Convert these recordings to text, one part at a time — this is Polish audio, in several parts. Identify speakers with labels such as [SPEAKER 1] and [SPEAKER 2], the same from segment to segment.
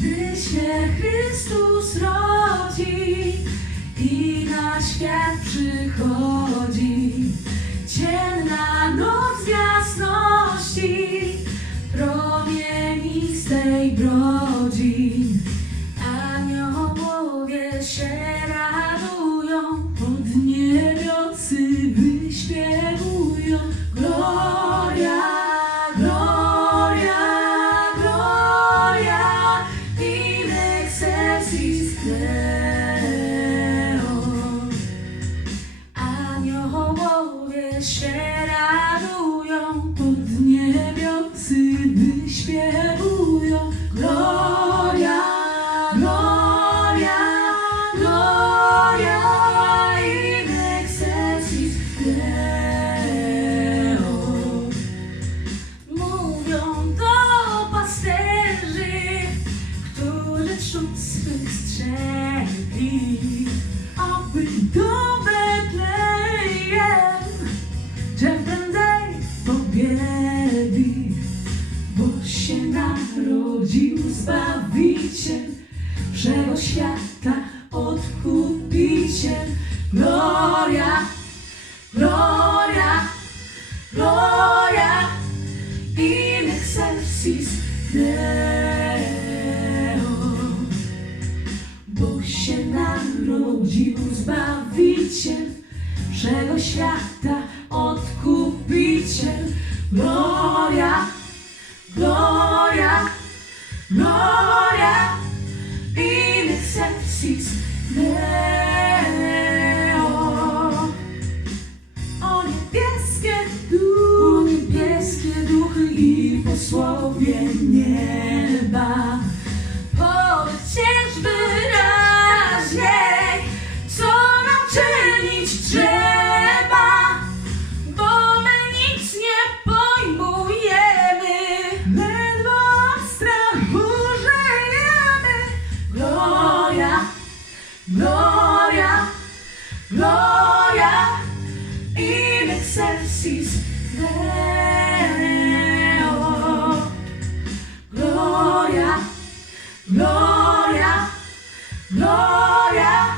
[SPEAKER 1] się Chrystus rodzi i na świat przychodzi. Ciemna noc Deo. Aniołowie się radują, pod niebiosy wyśpiewują. Wszego świata, Odkupiciel. Gloria, gloria, gloria, in excelsis Deo. Bo się narodził Zbawiciel wszego świata, Odkupiciel. Gloria, gloria, gloria, posłowie nieba. Powiedzcie wyraźniej, co nam czynić trzeba, bo my nic nie pojmujemy, ledwo w strachu żyjemy. Gloria, gloria, gloria, in excelsis Deo. gloria, gloria, gloria,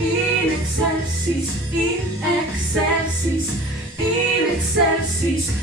[SPEAKER 1] in excelsis, in excelsis, in excelsis.